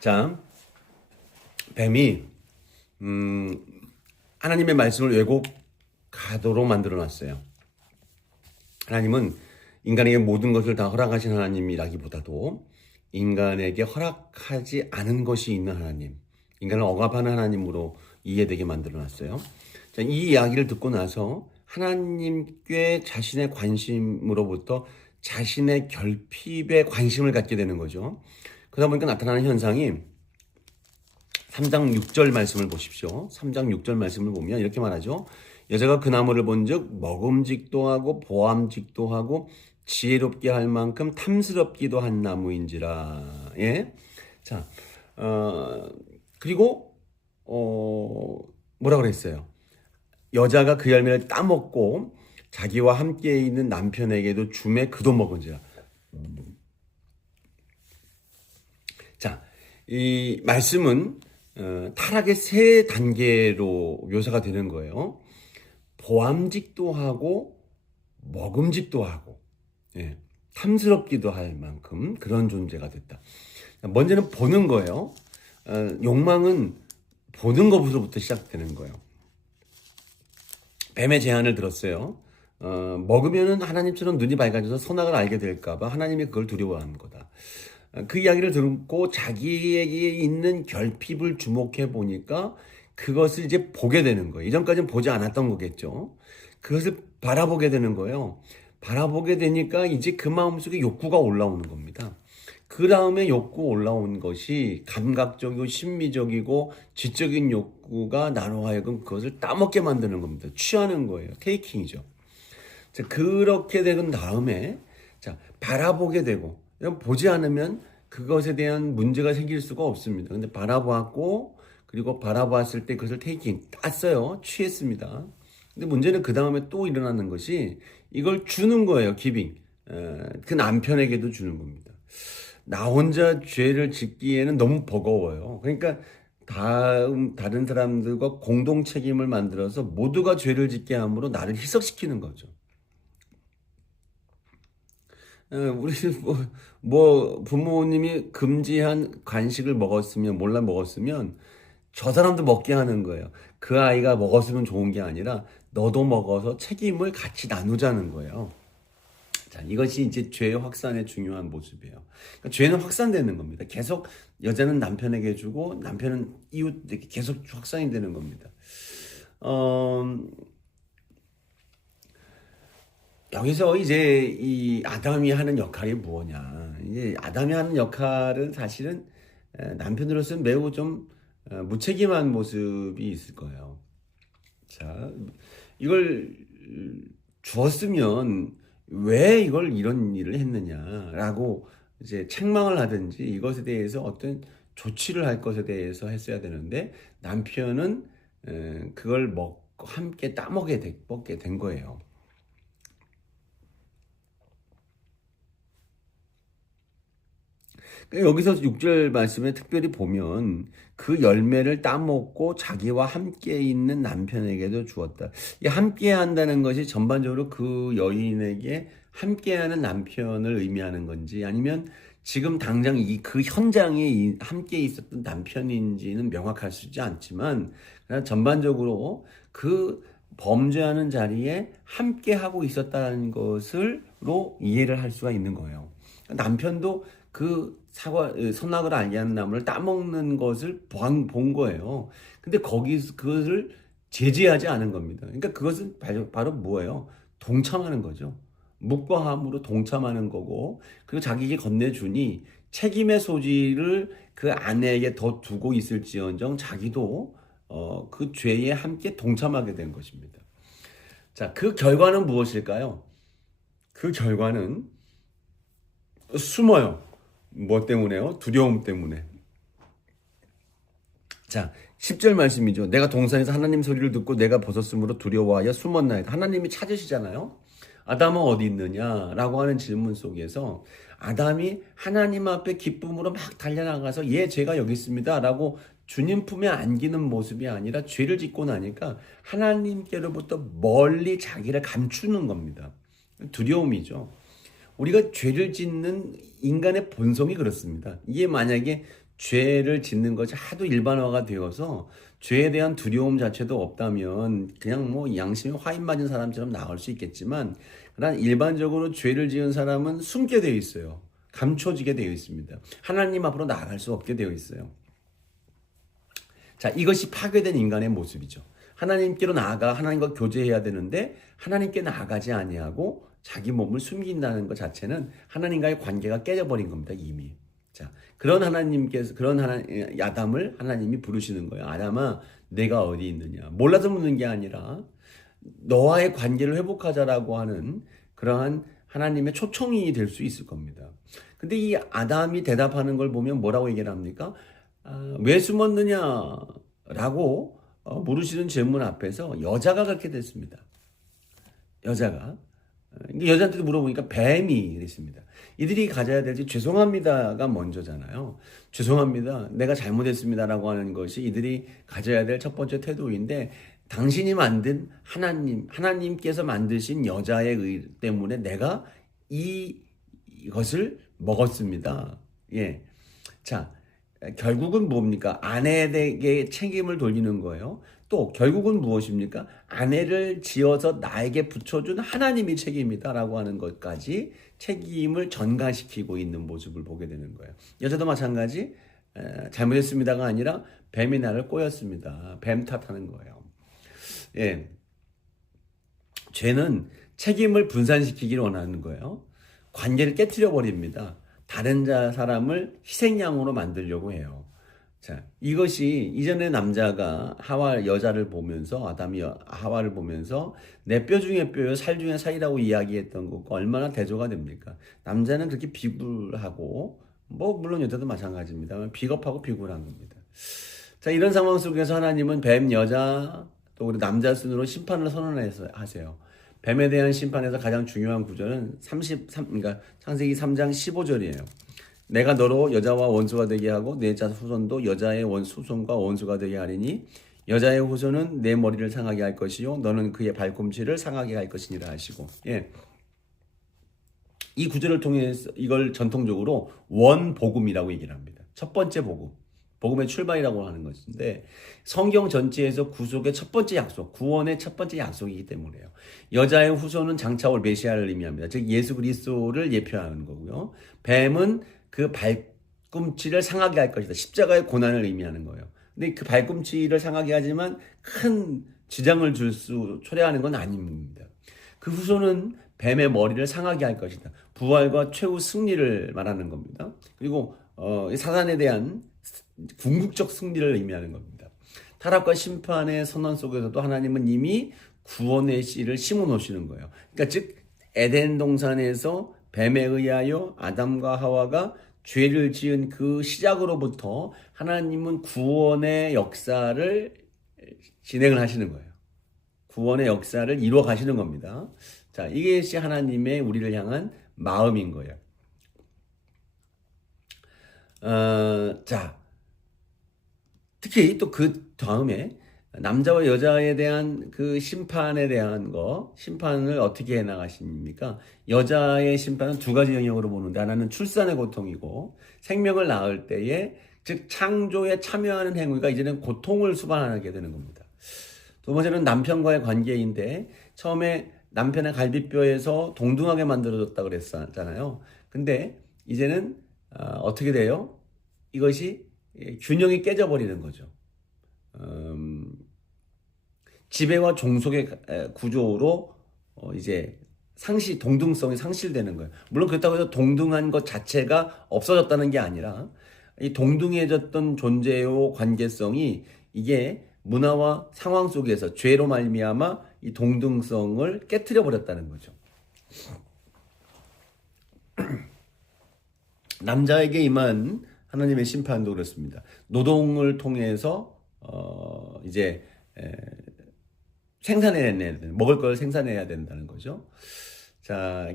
자, 뱀이 하나님의 말씀을 왜곡하도록 만들어 놨어요. 하나님은 인간에게 모든 것을 다 허락하신 하나님이라기보다도 인간에게 허락하지 않은 것이 있는 하나님, 인간을 억압하는 하나님으로 이해되게 만들어 놨어요. 자, 이 이야기를 듣고 나서 하나님께 자신의 관심으로부터 자신의 결핍에 관심을 갖게 되는 거죠. 그러다 보니까 나타나는 현상이 3장 6절 말씀을 보십시오. 3장 6절 말씀을 보면 이렇게 말하죠. 여자가 그 나무를 본즉 먹음직도 하고 보암직도 하고 지혜롭게 할 만큼 탐스럽기도 한 나무인지라. 예. 자, 그리고 뭐라 그랬어요? 여자가 그 열매를 따먹고 자기와 함께 있는 남편에게도 주매 그도 먹은지라. 자, 이 말씀은 타락의 세 단계로 묘사가 되는 거예요. 보암직도 하고 먹음직도 하고, 예, 탐스럽기도 할 만큼 그런 존재가 됐다. 먼저는 보는 거예요. 욕망은 보는 것부터 시작되는 거예요. 뱀의 제안을 들었어요. 먹으면은 하나님처럼 눈이 밝아져서 선악을 알게 될까봐 하나님이 그걸 두려워하는 거다. 그 이야기를 듣고 자기에게 있는 결핍을 주목해 보니까 그것을 이제 보게 되는 거예요. 이전까지는 보지 않았던 거겠죠. 그것을 바라보게 되는 거예요. 바라보게 되니까 이제 그 마음속에 욕구가 올라오는 겁니다. 그 다음에 욕구 올라온 것이 감각적이고 심미적이고 지적인 욕구가 나로 하여금 그것을 따먹게 만드는 겁니다. 취하는 거예요. 테이킹이죠. 자, 그렇게 된 다음에 자, 바라보게 되고 보지 않으면 그것에 대한 문제가 생길 수가 없습니다. 근데 바라보았고 그리고 바라보았을 때 그것을 테이킹 땄어요. 취했습니다. 근데 문제는 그 다음에 또 일어나는 것이 이걸 주는 거예요. 기빙. 그 남편에게도 주는 겁니다. 나 혼자 죄를 짓기에는 너무 버거워요. 그러니까 다른 사람들과 공동 책임을 만들어서 모두가 죄를 짓게 함으로 나를 희석시키는 거죠. 우리 부모님이 금지한 간식을 몰라 먹었으면 저 사람도 먹게 하는 거예요. 그 아이가 먹었으면 좋은 게 아니라 너도 먹어서 책임을 같이 나누자는 거예요. 자, 이것이 이제 죄의 확산의 중요한 모습이에요. 그러니까 죄는 확산되는 겁니다. 계속 여자는 남편에게 주고 남편은 이웃에게 계속 확산이 되는 겁니다. 여기서 이제 이 아담이 하는 역할이 무엇냐? 이제 아담이 하는 역할은 사실은 남편으로서는 매우 좀 무책임한 모습이 있을 거예요. 자, 이걸 주었으면 왜 이걸 이런 일을 했느냐라고 이제 책망을 하든지 이것에 대해서 어떤 조치를 할 것에 대해서 했어야 되는데 남편은 그걸 먹고 함께 따먹게 된 거예요. 여기서 6절 말씀에 특별히 보면 그 열매를 따먹고 자기와 함께 있는 남편에게도 주었다. 이 함께 한다는 것이 전반적으로 그 여인에게 함께하는 남편을 의미하는 건지 아니면 지금 당장 그 현장에 함께 있었던 남편인지는 명확하지 않지만 그냥 전반적으로 그 범죄하는 자리에 함께 하고 있었다는 것을로 이해를 할 수가 있는 거예요. 남편도 그 선악을 알게 하는 나무를 따먹는 것을 본 거예요. 근데 거기서 그것을 제지하지 않은 겁니다. 그러니까 그것은 바로 뭐예요? 동참하는 거죠. 묵과 함으로 동참하는 거고, 그리고 자기에게 건네주니 책임의 소지를 그 아내에게 더 두고 있을지언정 자기도 그 죄에 함께 동참하게 된 것입니다. 자, 그 결과는 무엇일까요? 그 결과는 숨어요. 뭐 때문에요? 두려움 때문에. 자, 10절 말씀이죠. 내가 동산에서 하나님 소리를 듣고 내가 벗었으므로 두려워하여 숨었나이다. 하나님이 찾으시잖아요. 아담은 어디 있느냐? 라고 하는 질문 속에서 아담이 하나님 앞에 기쁨으로 막 달려나가서 예, 제가 여기 있습니다. 라고 주님 품에 안기는 모습이 아니라 죄를 짓고 나니까 하나님께로부터 멀리 자기를 감추는 겁니다. 두려움이죠. 우리가 죄를 짓는 인간의 본성이 그렇습니다. 이게 만약에 죄를 짓는 것이 하도 일반화가 되어서 죄에 대한 두려움 자체도 없다면 그냥 뭐 양심에 화인 맞은 사람처럼 나올 수 있겠지만, 그러나 일반적으로 죄를 지은 사람은 숨게 되어 있어요. 감춰지게 되어 있습니다. 하나님 앞으로 나아갈 수 없게 되어 있어요. 자, 이것이 파괴된 인간의 모습이죠. 하나님께로 나아가 하나님과 교제해야 되는데 하나님께 나아가지 아니하고 자기 몸을 숨긴다는 것 자체는 하나님과의 관계가 깨져버린 겁니다, 이미. 자, 그런 하나님께서 야담을 하나님이 부르시는 거예요. 아담아, 내가 어디 있느냐? 몰라서 묻는 게 아니라 너와의 관계를 회복하자라고 하는 그러한 하나님의 초청이 될 수 있을 겁니다. 근데 이 아담이 대답하는 걸 보면 뭐라고 얘기를 합니까? 왜 숨었느냐라고 물으시는 질문 앞에서 여자가 그렇게 됐습니다. 여자가. 여자한테도 물어보니까 뱀이 그랬습니다. 이들이 가져야 될지 죄송합니다가 먼저잖아요. 죄송합니다. 내가 잘못했습니다라고 하는 것이 이들이 가져야 될 첫 번째 태도인데, 당신이 만든 하나님께서 만드신 여자의 의 때문에 내가 이것을 먹었습니다. 예. 자, 결국은 뭡니까? 아내에게 책임을 돌리는 거예요. 또 결국은 무엇입니까? 아내를 지어서 나에게 붙여준 하나님이 책임이다라고 하는 것까지 책임을 전가시키고 있는 모습을 보게 되는 거예요. 여자도 마찬가지. 잘못했습니다가 아니라 뱀이 나를 꼬였습니다. 뱀 탓하는 거예요. 예, 죄는 책임을 분산시키기를 원하는 거예요. 관계를 깨트려 버립니다. 다른 사람을 희생양으로 만들려고 해요. 자, 이것이 이전에 남자가 여자를 보면서, 아담이 하와를 보면서 내 뼈 중에 뼈요 살 중에 살이라고 이야기했던 것과 얼마나 대조가 됩니까? 남자는 그렇게 비굴하고, 뭐 물론 여자도 마찬가지입니다만 비겁하고 비굴한 겁니다. 자, 이런 상황 속에서 하나님은 뱀, 여자, 또 우리 남자 순으로 심판을 선언하세요. 뱀에 대한 심판에서 가장 중요한 구절은 그러니까 창세기 3장 15절이에요. 내가 너로 여자와 원수가 되게 하고 내 자 후손도 여자의 후손과 원수가 되게 하리니 여자의 후손은 내 머리를 상하게 할 것이요 너는 그의 발꿈치를 상하게 할 것이니라 하시고. 예. 이 구절을 통해서 이걸 전통적으로 원복음이라고 얘기를 합니다. 첫 번째 복음. 복음의 출발이라고 하는 것인데, 성경 전체에서 구속의 첫 번째 약속, 구원의 첫 번째 약속이기 때문에요. 여자의 후손은 장차 올 메시아를 의미합니다. 즉 예수 그리스도를 예표하는 거고요. 뱀은 그 발꿈치를 상하게 할 것이다. 십자가의 고난을 의미하는 거예요. 근데 그 발꿈치를 상하게 하지만 큰 지장을 초래하는 건 아닙니다. 그 후손은 뱀의 머리를 상하게 할 것이다. 부활과 최후 승리를 말하는 겁니다. 그리고 사단에 대한 궁극적 승리를 의미하는 겁니다. 타락과 심판의 선언 속에서도 하나님은 이미 구원의 씨를 심어 놓으시는 거예요. 그러니까 즉 에덴 동산에서 뱀에 의하여 아담과 하와가 죄를 지은 그 시작으로부터 하나님은 구원의 역사를 진행을 하시는 거예요. 구원의 역사를 이루어 가시는 겁니다. 자, 이것이 하나님의 우리를 향한 마음인 거예요. 자, 특히 또 그 다음에 남자와 여자에 대한 그 심판에 대한 심판을 어떻게 해나가십니까? 여자의 심판은 두 가지 영역으로 보는데, 하나는 출산의 고통이고 생명을 낳을 때에, 즉 창조에 참여하는 행위가 이제는 고통을 수반하게 되는 겁니다. 두 번째는 남편과의 관계인데, 처음에 남편의 갈비뼈에서 동등하게 만들어졌다 그랬잖아요. 근데 이제는 어떻게 돼요? 이것이 균형이 깨져버리는 거죠. 지배와 종속의 구조로 이제 동등성이 상실되는 거예요. 물론 그렇다고 해서 동등한 것 자체가 없어졌다는 게 아니라, 이 동등해졌던 존재의 관계성이 이게 문화와 상황 속에서 죄로 말미암아 이 동등성을 깨트려 버렸다는 거죠. 남자에게 임한 하나님의 심판도 그렇습니다. 노동을 통해서 이제 먹을 걸 생산해야 된다는 거죠. 자,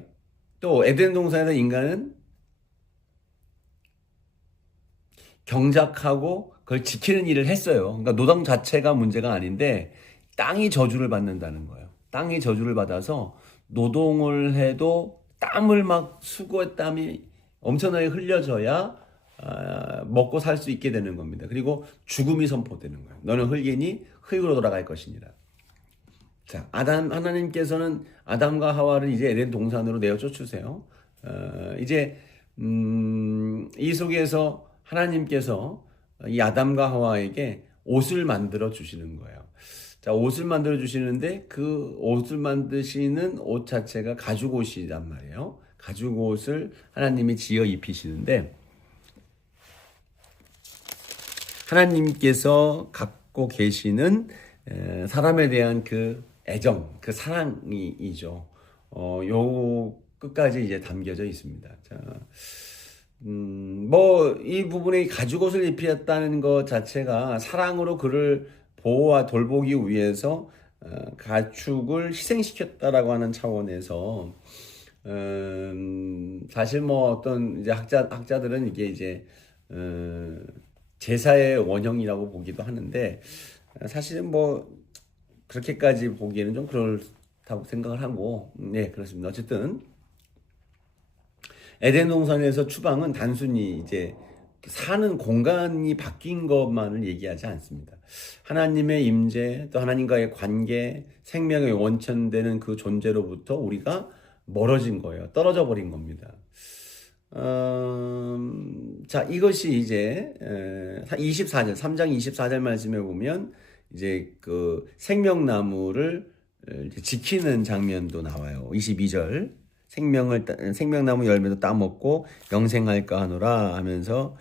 또 에덴 동산에서 인간은 경작하고 그걸 지키는 일을 했어요. 그러니까 노동 자체가 문제가 아닌데 땅이 저주를 받는다는 거예요. 땅이 저주를 받아서 노동을 해도 땀을 막 수고의 땀이 엄청나게 흘려져야 먹고 살 수 있게 되는 겁니다. 그리고 죽음이 선포되는 거예요. 너는 흙이니 흙으로 돌아갈 것이니라. 자, 하나님께서는 아담과 하와를 이제 에덴 동산으로 내어 쫓으세요. 이제 이 속에서 하나님께서 이 아담과 하와에게 옷을 만들어 주시는 거예요. 자, 옷을 만들어 주시는데 그 옷을 만드시는 옷 자체가 가죽 옷이란 말이에요. 가죽 옷을 하나님이 지어 입히시는데 하나님께서 갖고 계시는 사람에 대한 그 애정, 그 사랑이죠. 요 끝까지 이제 담겨져 있습니다. 자, 이 부분에 가죽 옷을 입혔다는 것 자체가 사랑으로 그를 보호와 돌보기 위해서 가축을 희생시켰다라고 하는 차원에서 사실 어떤 이제 학자들은 이게 이제 제사의 원형이라고 보기도 하는데 사실은 그렇게까지 보기에는 좀 그렇다고 생각을 하고 네 그렇습니다. 어쨌든 에덴 동산에서 추방은 단순히 이제 사는 공간이 바뀐 것만을 얘기하지 않습니다. 하나님의 임재, 또 하나님과의 관계, 생명의 원천되는 그 존재로부터 우리가 멀어진 거예요. 떨어져 버린 겁니다. 자, 이것이 이제 24절, 3장 24절 말씀에 보면 이제 그 생명나무를 지키는 장면도 나와요. 22절. 생명나무 열매도 따먹고 영생할까 하노라 하면서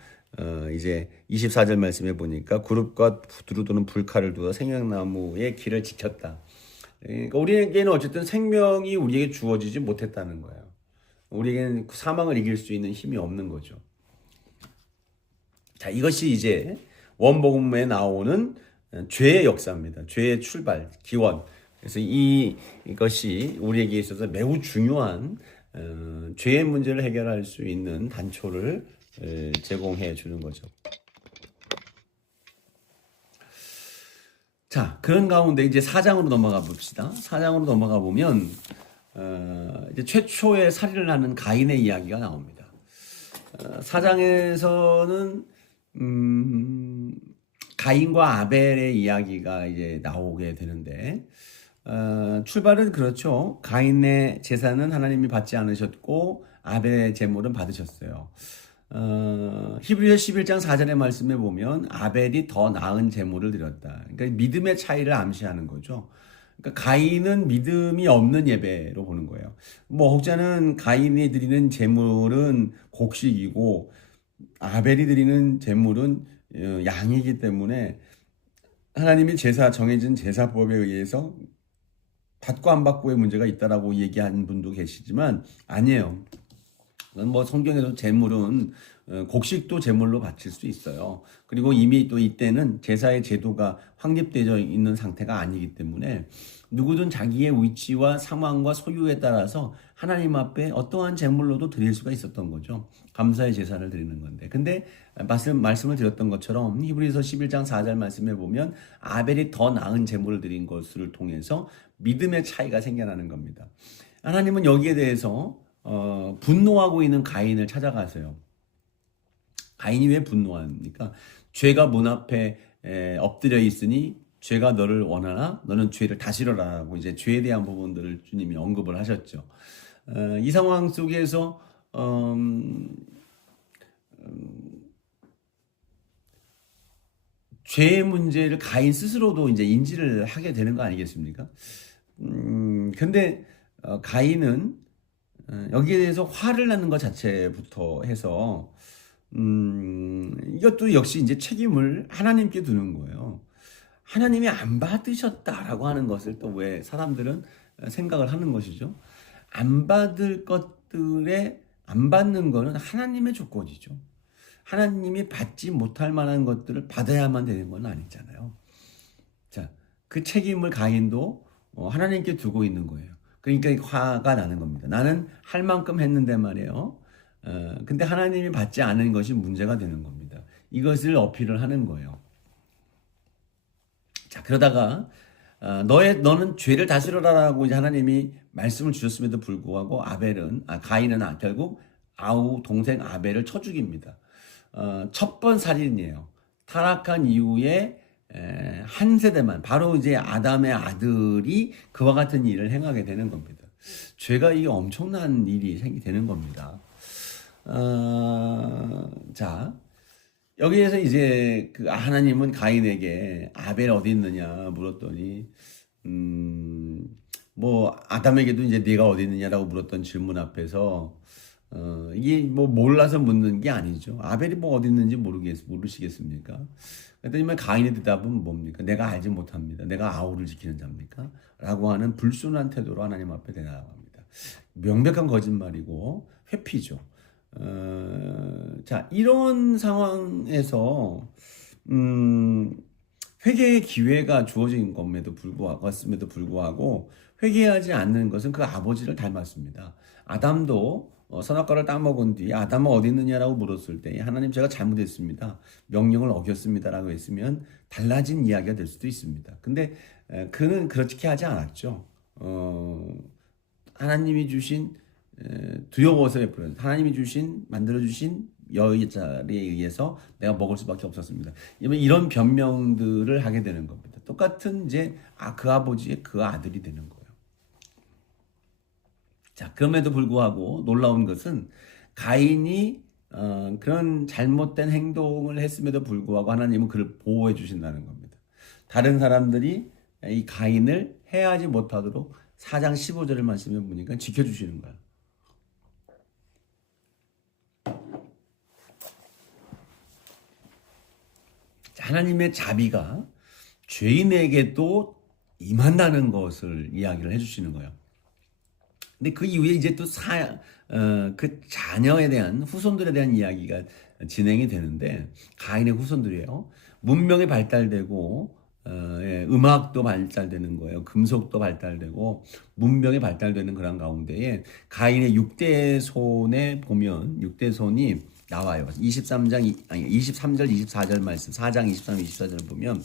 이제 24절 말씀에 보니까 그룹과 두루 도는 불칼을 두어 생명나무의 길을 지켰다. 그러니까 우리에게는 어쨌든 생명이 우리에게 주어지지 못했다는 거예요. 우리에게는 사망을 이길 수 있는 힘이 없는 거죠. 자, 이것이 이제 원복음에 나오는 죄의 역사입니다. 죄의 출발, 기원. 그래서 이것이 우리에게 있어서 매우 중요한 죄의 문제를 해결할 수 있는 단초를 제공해 주는 거죠. 자, 그런 가운데 이제 4장으로 넘어가 봅시다. 4장으로 넘어가 보면 이제 최초의 살인을 하는 가인의 이야기가 나옵니다. 4장에서는 가인과 아벨의 이야기가 이제 나오게 되는데 출발은 그렇죠. 가인의 제사는 하나님이 받지 않으셨고 아벨의 제물은 받으셨어요. 히브리서 11장 4절의 말씀에 보면 아벨이 더 나은 제물을 드렸다. 그러니까 믿음의 차이를 암시하는 거죠. 그러니까 가인은 믿음이 없는 예배로 보는 거예요. 혹자는 가인이 드리는 제물은 곡식이고 아벨이 드리는 제물은 양이기 때문에 하나님이 정해진 제사법에 의해서 받고 안 받고의 문제가 있다라고 얘기하는 분도 계시지만 아니에요. 성경에도 제물은 곡식도 제물로 바칠 수 있어요. 그리고 이미 또 이때는 제사의 제도가 확립되어 있는 상태가 아니기 때문에 누구든 자기의 위치와 상황과 소유에 따라서 하나님 앞에 어떠한 제물로도 드릴 수가 있었던 거죠. 감사의 제사를 드리는 건데. 근데 말씀을 드렸던 것처럼 히브리서 11장 4절 말씀에 보면 아벨이 더 나은 제물을 드린 것을 통해서 믿음의 차이가 생겨나는 겁니다. 하나님은 여기에 대해서 분노하고 있는 가인을 찾아가세요. 가인이 왜 분노합니까? 죄가 문 앞에 엎드려 있으니 죄가 너를 원하나 너는 죄를 다스려라라고 이제 죄에 대한 부분들을 주님이 언급을 하셨죠. 이 상황 속에서 죄의 문제를 가인 스스로도 이제 인지를 하게 되는 거 아니겠습니까? 근데 가인은 여기에 대해서 화를 내는 것 자체부터 해서 이것도 역시 이제 책임을 하나님께 두는 거예요. 하나님이 안 받으셨다라고 하는 것을 또 왜 사람들은 생각을 하는 것이죠. 안 받을 것들에 안 받는 거는 하나님의 조건이죠. 하나님이 받지 못할 만한 것들을 받아야만 되는 건 아니잖아요. 자, 그 책임을 가인도 하나님께 두고 있는 거예요. 그러니까 화가 나는 겁니다. 나는 할 만큼 했는데 말이에요. 근데 하나님이 받지 않은 것이 문제가 되는 겁니다. 이것을 어필을 하는 거예요. 자, 그러다가 너는 죄를 다스려라라고 이제 하나님이 말씀을 주셨음에도 불구하고 가인은 결국 동생 아벨을 쳐 죽입니다. 첫 번 살인이에요. 타락한 이후에 한 세대만 바로 이제 아담의 아들이 그와 같은 일을 행하게 되는 겁니다. 죄가 이게 엄청난 일이 생기는 겁니다. 자, 여기에서 이제 그 하나님은 가인에게 아벨 어디 있느냐 물었더니 뭐 아담에게도 이제 네가 어디 있느냐라고 물었던 질문 앞에서 이게 뭐 몰라서 묻는 게 아니죠. 아벨이 뭐 어디 있는지 모르시겠습니까? 그랬더니 가인의 대답은 뭡니까? 내가 알지 못합니다. 내가 아우를 지키는 자입니까? 라고 하는 불순한 태도로 하나님 앞에 대답합니다. 명백한 거짓말이고 회피죠. 자, 이런 상황에서 회개의 기회가 주어진 것임에도 불구하고 회개하지 않는 것은 그 아버지를 닮았습니다. 아담도 선악과를 따먹은 뒤에 아담은 어디 있느냐라고 물었을 때 하나님 제가 잘못했습니다. 명령을 어겼습니다라고 했으면 달라진 이야기가 될 수도 있습니다. 근데 그는 그렇게 하지 않았죠. 하나님이 주신 두려워서 베풀었습니다. 하나님이 만들어주신 여자리에 의해서 내가 먹을 수밖에 없었습니다. 이런 변명들을 하게 되는 겁니다. 똑같은 이제 그 아버지의 그 아들이 되는 거예요. 자, 그럼에도 불구하고 놀라운 것은 가인이 그런 잘못된 행동을 했음에도 불구하고 하나님은 그를 보호해 주신다는 겁니다. 다른 사람들이 이 가인을 해하지 못하도록 4장 15절을 말씀해 보니까 지켜주시는 거예요. 하나님의 자비가 죄인에게도 임한다는 것을 이야기를 해주시는 거예요. 근데 그 이후에 이제 또 그 자녀에 대한 후손들에 대한 이야기가 진행이 되는데 가인의 후손들이에요. 문명이 발달되고 음악도 발달되는 거예요. 금속도 발달되고 문명이 발달되는 그런 가운데에 가인의 6대손에 보면 6대손이 나와요. 23절 24절 말씀 4장 23, 24절을 보면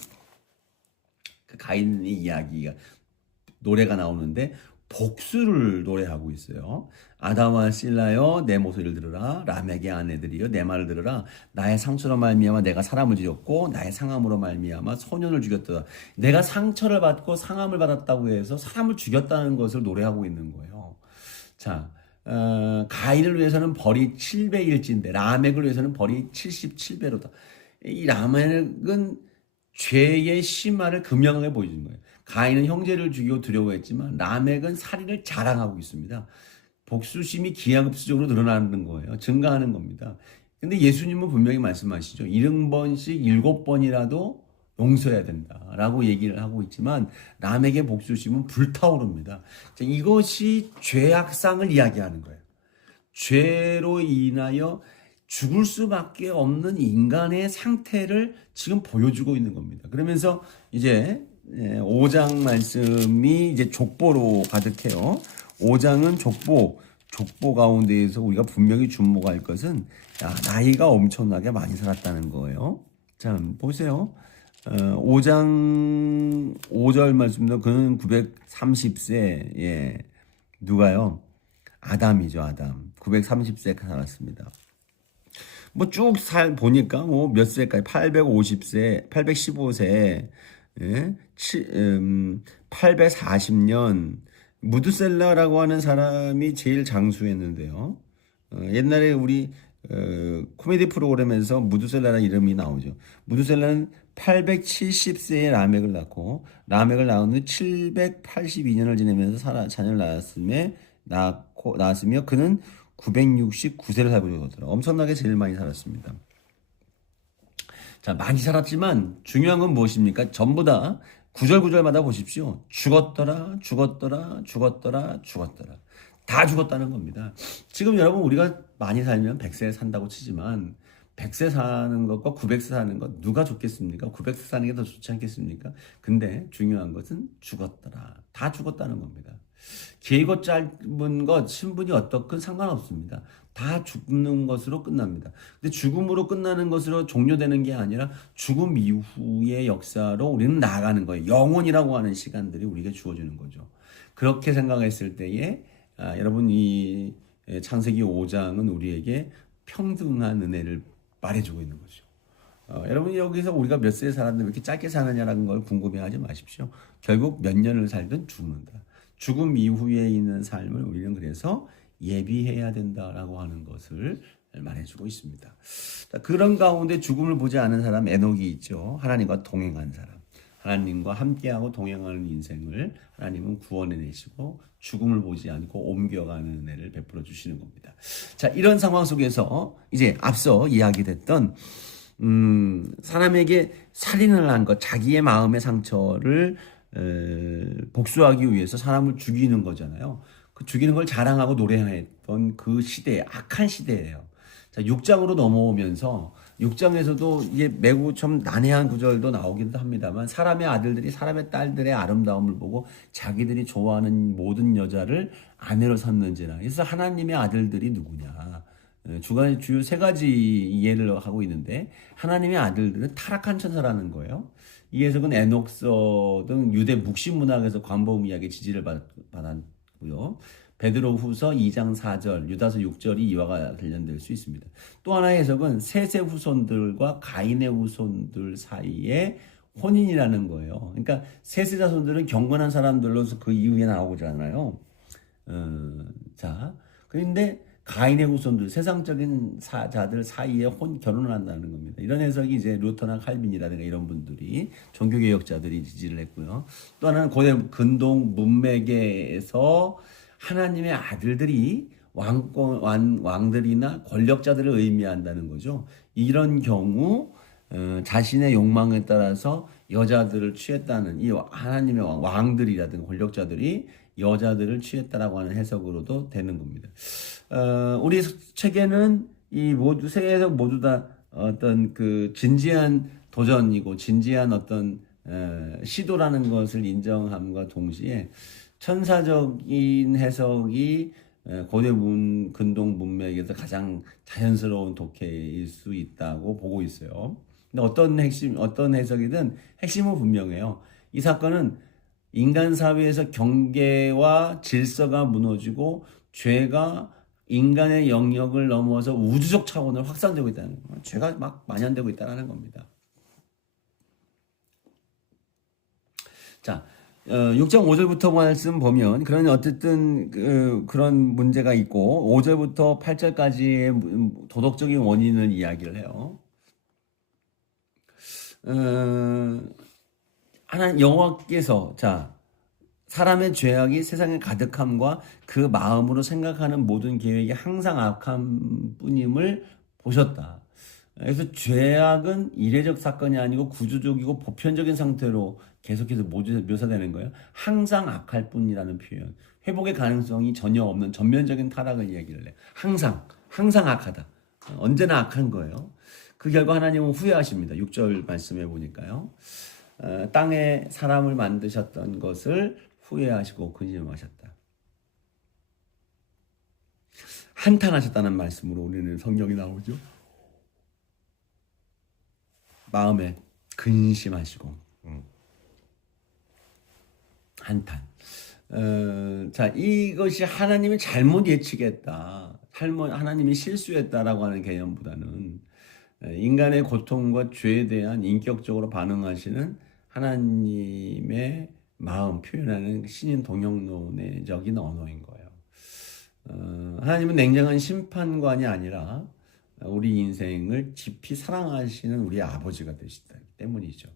그 가인의 이야기가 노래가 나오는데 복수를 노래하고 있어요. 아담과 실라여 내 목소리를 들으라. 라멕의 아내들이여 내 말을 들으라. 나의 상처로 말미암아 내가 사람을 죽였고 나의 상함으로 말미암아 소년을 죽였다. 내가 상처를 받고 상함을 받았다고 해서 사람을 죽였다는 것을 노래하고 있는 거예요. 자, 가인을 위해서는 벌이 7배일진데 라멕을 위해서는 벌이 77배로다. 이 라멕은 죄의 심화를 극명하게 보여준 거예요. 가인은 형제를 죽이고 두려워했지만 라멕은 살인을 자랑하고 있습니다. 복수심이 기하급수적으로 늘어나는 거예요. 증가하는 겁니다. 근데 예수님은 분명히 말씀하시죠. 70번씩 7번이라도 용서해야 된다라고 얘기를 하고 있지만 라멕의 복수심은 불타오릅니다. 이것이 죄악상을 이야기하는 거예요. 죄로 인하여 죽을 수밖에 없는 인간의 상태를 지금 보여주고 있는 겁니다. 그러면서 이제 5장 말씀이 이제 족보로 가득해요. 5장은 족보 가운데에서 우리가 분명히 주목할 것은 나이가 엄청나게 많이 살았다는 거예요. 자, 보세요. 5장 5절 말씀도 그는 930세, 누가요? 아담이죠, 아담. 930세 살았습니다. 뭐 쭉 보니까 뭐 몇 세까지 850세, 815세, 840년 무드셀라라고 하는 사람이 제일 장수했는데요. 옛날에 우리 코미디 프로그램에서 무드셀라라는 이름이 나오죠. 무드셀라는 870세에 라멕을 낳고 라멕을 낳은 후 782년을 지내면서 자녀를 낳았으며 그는 969세를 살고 있더라. 엄청나게 제일 많이 살았습니다. 자, 많이 살았지만 중요한 건 무엇입니까? 전부 다 구절마다 보십시오. 죽었더라. 다 죽었다는 겁니다. 지금 여러분 우리가 많이 살면 100세 산다고 치지만 100세 사는 것과 900세 사는 것 누가 좋겠습니까? 900세 사는 게 더 좋지 않겠습니까? 근데 중요한 것은 죽었더라. 다 죽었다는 겁니다. 길고 짧은 것, 신분이 어떻건 상관없습니다. 다 죽는 것으로 끝납니다. 근데 죽음으로 끝나는 것으로 종료되는 게 아니라 죽음 이후의 역사로 우리는 나아가는 거예요. 영혼이라고 하는 시간들이 우리에게 주어지는 거죠. 그렇게 생각했을 때에 여러분 이 창세기 5장은 우리에게 평등한 은혜를 말해주고 있는 거죠. 여러분 여기서 우리가 몇 세에 살았는데 왜 이렇게 짧게 사느냐라는 걸 궁금해하지 마십시오. 결국 몇 년을 살든 죽는다. 죽음 이후에 있는 삶을 우리는 그래서 예비해야 된다라고 하는 것을 말해주고 있습니다. 자, 그런 가운데 죽음을 보지 않은 사람 에녹이 있죠. 하나님과 동행한 사람. 하나님과 함께하고 동행하는 인생을 하나님은 구원해 내시고 죽음을 보지 않고 옮겨가는 은혜를 베풀어 주시는 겁니다. 자, 이런 상황 속에서 이제 앞서 이야기됐던 사람에게 살인을 한 것, 자기의 마음의 상처를 복수하기 위해서 사람을 죽이는 거잖아요. 그 죽이는 걸 자랑하고 노래했던 그 시대, 악한 시대예요. 자, 6장으로 넘어오면서 6장에서도 이게 매우 좀 난해한 구절도 나오기도 합니다만 사람의 아들들이 사람의 딸들의 아름다움을 보고 자기들이 좋아하는 모든 여자를 아내로 삼는지라. 그래서 하나님의 아들들이 누구냐? 주요 세 가지 이해를 하고 있는데 하나님의 아들들은 타락한 천사라는 거예요. 이 해석은 에녹서 등 유대 묵신 문학에서 광범 이야기 지지를 받았고요. 베드로후서 2장 4절, 유다서 6절이 이와 관련될 수 있습니다. 또 하나의 해석은 셋의 후손들과 가인의 후손들 사이에 혼인이라는 거예요. 그러니까 셋의 자손들은 경건한 사람들로서 그 이후에 나오잖아요. 자, 그런데 가인의 후손들, 세상적인 자들 사이에 결혼을 한다는 겁니다. 이런 해석이 이제 루터나 칼빈이라든가 이런 분들이 종교개혁자들이 지지를 했고요. 또 하나는 고대 근동 문맥에서 하나님의 아들들이 왕들이나 권력자들을 의미한다는 거죠. 이런 경우 자신의 욕망에 따라서 여자들을 취했다는 이 하나님의 왕들이라든가 권력자들이 여자들을 취했다라고 하는 해석으로도 되는 겁니다. 우리 책에는 이 모두 세 해석 모두 다 어떤 그 진지한 도전이고 진지한 어떤 시도라는 것을 인정함과 동시에 천사적인 해석이 고대 근동 문맥에서 가장 자연스러운 독해일 수 있다고 보고 있어요. 근데 어떤 해석이든 핵심은 분명해요. 이 사건은 인간 사회에서 경계와 질서가 무너지고 죄가 인간의 영역을 넘어서 우주적 차원을 확산되고 있다는 거예요. 죄가 막 만연되고 있다는 겁니다. 자, 6장 5절부터 말씀 보면 어쨌든 그런 문제가 있고 5절부터 8절까지의 도덕적인 원인을 이야기를 해요. 하나님 여호와께서 사람의 죄악이 세상에 가득함과 그 마음으로 생각하는 모든 계획이 항상 악한 뿐임을 보셨다. 그래서 죄악은 이례적 사건이 아니고 구조적이고 보편적인 상태로 계속해서 묘사되는 거예요. 항상 악할 뿐이라는 표현. 회복의 가능성이 전혀 없는 전면적인 타락을 이야기를 해요. 항상 악하다. 언제나 악한 거예요. 그 결과 하나님은 후회하십니다. 6절 말씀해 보니까요. 땅에 사람을 만드셨던 것을 후회하시고 근심하셨다. 한탄하셨다는 말씀으로 우리는 성경이 나오죠. 마음에 근심하시고 한탄. 이것이 하나님이 잘못 예측했다. 하나님이 실수했다라고 하는 개념보다는 인간의 고통과 죄에 대한 인격적으로 반응하시는 하나님의 마음 표현하는 신인 동영론의적인 언어인 거예요. 하나님은 냉정한 심판관이 아니라 우리 인생을 깊이 사랑하시는 우리 아버지가 되시기 때문이죠.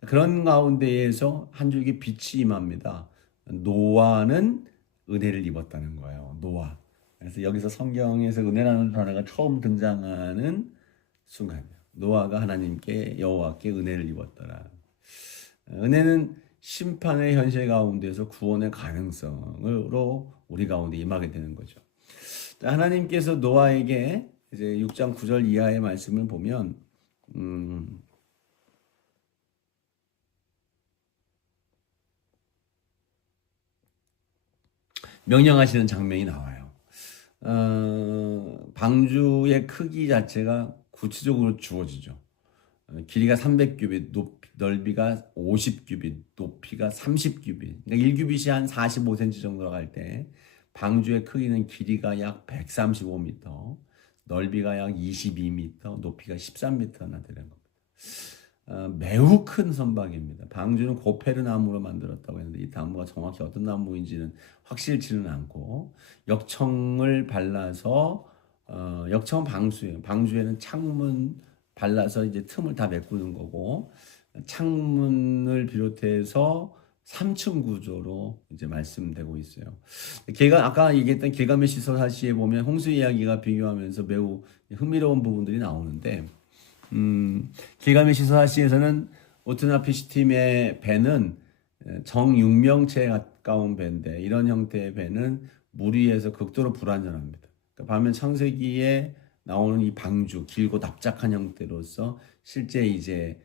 그런 가운데에서 한 줄기 빛이 임합니다. 노아는 은혜를 입었다는 거예요. 노아. 그래서 여기서 성경에서 은혜라는 단어가 처음 등장하는 순간이에요. 노아가 하나님께 여호와께 은혜를 입었더라. 은혜는 심판의 현실 가운데서 구원의 가능성으로 우리 가운데 임하게 되는 거죠. 하나님께서 노아에게 이제 6장 9절 이하의 말씀을 보면 명령하시는 장면이 나와요. 방주의 크기 자체가 구체적으로 주어지죠. 길이가 300규빗, 넓이가 50규빗, 높이가 30규빗. 그러니까 1규빗이 한 45cm 정도 갈 때 방주의 크기는 길이가 약 135m, 넓이가 약 22m, 높이가 13m나 되는 겁니다. 매우 큰 선박입니다. 방주는 고페르 나무로 만들었다고 했는데 이 나무가 정확히 어떤 나무인지는 확실치는 않고 역청을 발라서 역청은 방수예요. 방주에는 창문 발라서 이제 틈을 다 메꾸는 거고 창문을 비롯해서 3층 구조로 이제 말씀되고 있어요. 걔가 아까 얘기했던 길가메시 서사시에 보면 홍수 이야기가 비교하면서 매우 흥미로운 부분들이 나오는데 길가메시 서사시에서는 오트나피시팀의 배는 정육명체에 가까운 배인데 이런 형태의 배는 물 위에서 극도로 불안전합니다. 그러니까 반면 창세기에 나오는 이 방주 길고 납작한 형태로서 실제 이제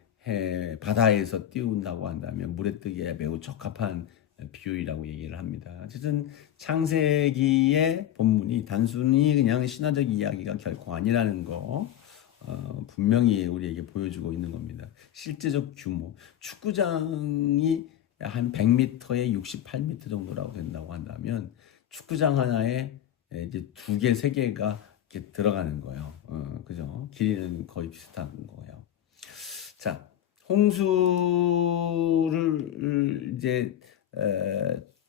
바다에서 띄운다고 한다면 물에 뜨기에 매우 적합한 비율이라고 얘기를 합니다. 어쨌든 창세기의 본문이 단순히 그냥 신화적 이야기가 결코 아니라는 거 분명히 우리에게 보여주고 있는 겁니다. 실제적 규모, 축구장이 한 100m에 68m 정도라고 된다고 한다면 축구장 하나에 이제 2개, 3개가 이렇게 들어가는 거예요. 그죠? 길이는 거의 비슷한 거예요. 자, 홍수를 이제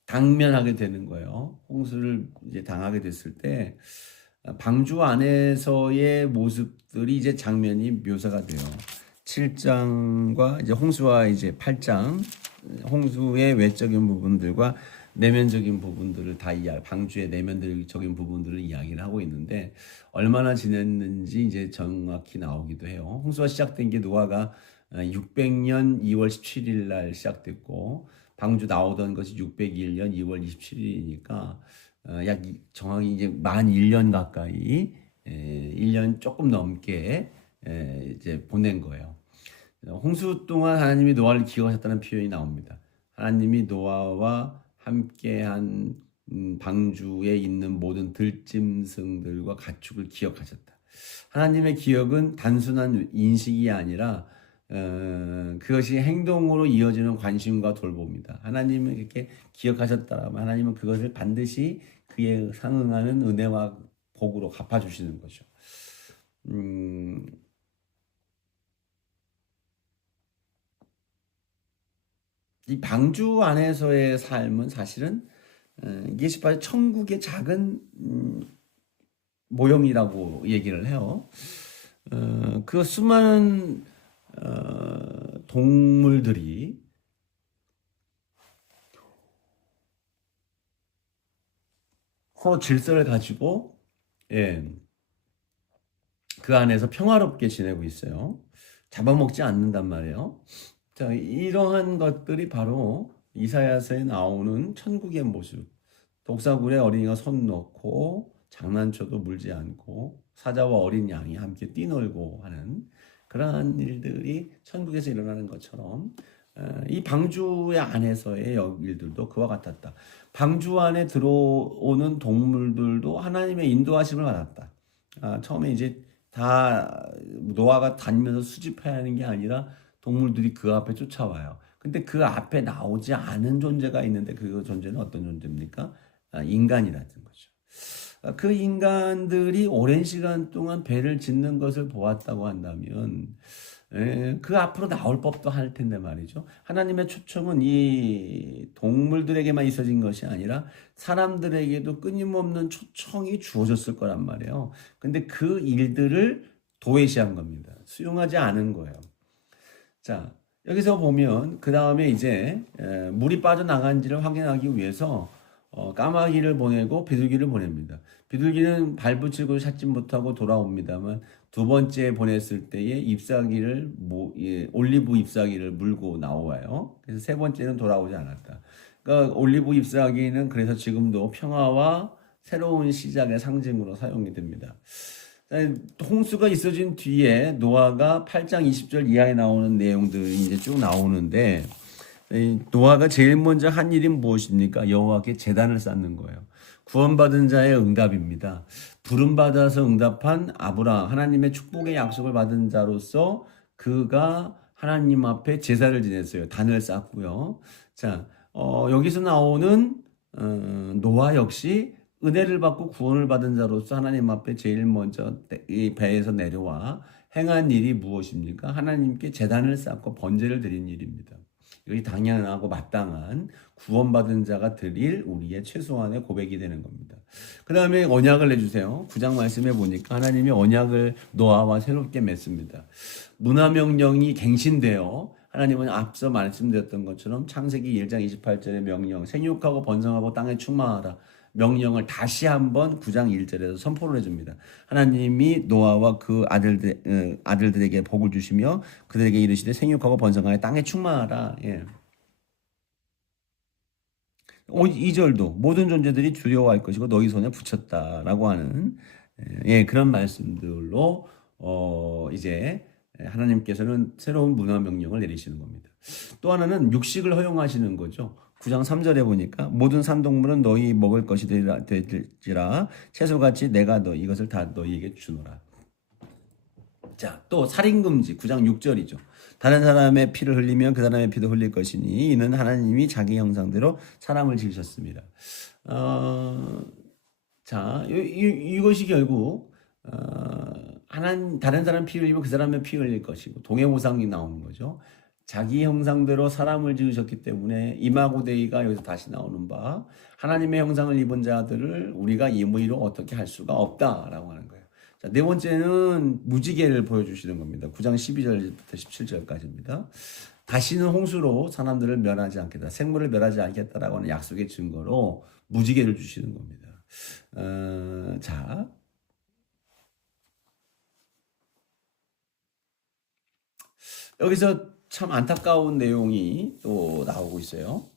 당면하게 되는 거예요. 홍수를 이제 당하게 됐을 때 방주 안에서의 모습들이 이제 장면이 묘사가 돼요. 7장과 이제 홍수와 이제 8장 홍수의 외적인 부분들과 내면적인 부분들을 다 방주의 내면적인 부분들을 이야기를 하고 있는데 얼마나 지냈는지 이제 정확히 나오기도 해요. 홍수가 시작된 게 노아가 600년 2월 17일 날 시작됐고 방주 나오던 것이 601년 2월 27일이니까 약 정확히 이제 만 1년 가까이 1년 조금 넘게 이제 보낸 거예요. 홍수 동안 하나님이 노아를 기억하셨다는 표현이 나옵니다. 하나님이 노아와 함께한 방주에 있는 모든 들짐승들과 가축을 기억하셨다. 하나님의 기억은 단순한 인식이 아니라 그것이 행동으로 이어지는 관심과 돌봄입니다. 하나님은 이렇게 기억하셨다면 하나님은 그것을 반드시 그에 상응하는 은혜와 복으로 갚아주시는 거죠. 이 방주 안에서의 삶은 사실은 이게 천국의 작은 모형이라고 얘기를 해요. 그 수많은 동물들이 서로 질서를 가지고 그 안에서 평화롭게 지내고 있어요. 잡아먹지 않는단 말이에요. 자, 이러한 것들이 바로 이사야서에 나오는 천국의 모습. 독사굴에 어린이가 손 넣고 장난쳐도 물지 않고 사자와 어린 양이 함께 뛰놀고 하는 그러한 일들이 천국에서 일어나는 것처럼 이 방주의 안에서의 일들도 그와 같았다. 방주 안에 들어오는 동물들도 하나님의 인도하심을 받았다. 처음에 이제 다 노아가 다니면서 수집해야 하는 게 아니라 동물들이 그 앞에 쫓아와요. 근데 그 앞에 나오지 않은 존재가 있는데 그 존재는 어떤 존재입니까? 인간이라는 거죠. 그 인간들이 오랜 시간 동안 배를 짓는 것을 보았다고 한다면 그 앞으로 나올 법도 할 텐데 말이죠. 하나님의 초청은 이 동물들에게만 있어진 것이 아니라 사람들에게도 끊임없는 초청이 주어졌을 거란 말이에요. 근데 그 일들을 도외시한 겁니다. 수용하지 않은 거예요. 자, 여기서 보면 그 다음에 이제 물이 빠져나간지를 확인하기 위해서 까마귀를 보내고 비둘기를 보냅니다. 비둘기는 발붙이고 찾지 못하고 돌아옵니다만 두 번째 보냈을 때에 잎사귀를 올리브 잎사귀를 물고 나와요. 그래서 세 번째는 돌아오지 않았다. 그러니까 올리브 잎사귀는 그래서 지금도 평화와 새로운 시작의 상징으로 사용이 됩니다. 홍수가 있어진 뒤에 노아가 8장 20절 이하에 나오는 내용들이 이제 쭉 나오는데 노아가 제일 먼저 한 일이 무엇입니까? 여호와께 제단을 쌓는 거예요. 구원받은 자의 응답입니다. 부름받아서 응답한 아브라함, 하나님의 축복의 약속을 받은 자로서 그가 하나님 앞에 제사를 지냈어요. 단을 쌓고요. 자, 여기서 나오는 노아 역시 은혜를 받고 구원을 받은 자로서 하나님 앞에 제일 먼저 이 배에서 내려와 행한 일이 무엇입니까? 하나님께 제단을 쌓고 번제를 드린 일입니다. 이것이 당연하고 마땅한 구원받은 자가 드릴 우리의 최소한의 고백이 되는 겁니다. 그 다음에 언약을 내주세요. 9장 말씀해 보니까 하나님이 언약을 노아와 새롭게 맺습니다. 문화명령이 갱신되어 하나님은 앞서 말씀드렸던 것처럼 창세기 1장 28절의 명령, 생육하고 번성하고 땅에 충만하라 명령을 다시 한번 9장 1절에서 선포를 해줍니다. 하나님이 노아와 그 아들들에게 복을 주시며 그들에게 이르시되 생육하고 번성하여 땅에 충만하라. 예. 2절도 모든 존재들이 두려워할 것이고 너희 손에 붙였다라고 하는 그런 말씀들로 이제 하나님께서는 새로운 문화 명령을 내리시는 겁니다. 또 하나는 육식을 허용하시는 거죠. 9장 3절에 보니까 모든 산동물은 너희 먹을 것이 될지라 채소같이 내가 이것을 다 너희에게 주노라. 자, 또 살인금지 9장 6절이죠. 다른 사람의 피를 흘리면 그 사람의 피도 흘릴 것이니 이는 하나님이 자기 형상대로 사람을 지으셨습니다. 자, 이것이 결국 다른 사람 피 흘리면 그 사람의 피 흘릴 것이고 동해보상이 나오는 거죠. 자기 형상대로 사람을 지으셨기 때문에 이마고데이가 여기서 다시 나오는 바 하나님의 형상을 입은 자들을 우리가 임의로 어떻게 할 수가 없다라고 하는 거예요. 자, 네 번째는 무지개를 보여주시는 겁니다. 9장 12절부터 17절까지입니다. 다시는 홍수로 사람들을 멸하지 않겠다. 생물을 멸하지 않겠다라고 하는 약속의 증거로 무지개를 주시는 겁니다. 자, 여기서 참 안타까운 내용이 또 나오고 있어요.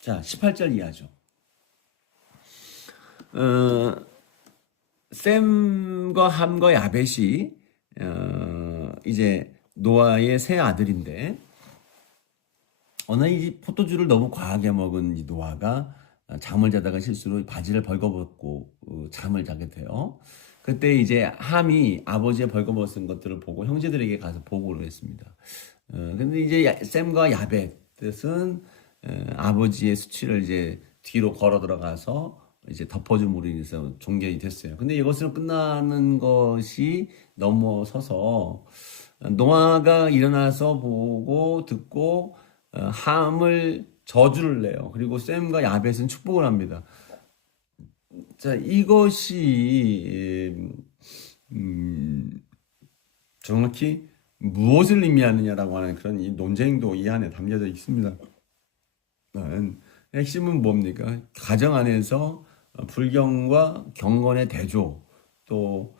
자, 18절 이하죠. 셈과 함과 야벳이 이제 노아의 세 아들인데 어느 이 포도주를 너무 과하게 먹은 이 노아가 잠을 자다가 실수로 바지를 벌거벗고 잠을 자게 돼요. 그때 이제 함이 아버지의 벌거벗은 것들을 보고 형제들에게 가서 보고를 했습니다. 근데 이제 셈과 야벳은 아버지의 수치를 이제 뒤로 걸어 들어가서 이제 덮어줌으로 인해서 종결이 됐어요. 근데 이것으로 끝나는 것이 넘어서서 노아가 일어나서 보고 듣고 함을 저주를 내요. 그리고 셈과 야벳은 축복을 합니다. 자, 이것이 정확히 무엇을 의미하느냐라고 하는 그런 이 논쟁도 이 안에 담겨져 있습니다. 핵심은 뭡니까? 가정 안에서 불경과 경건의 대조, 또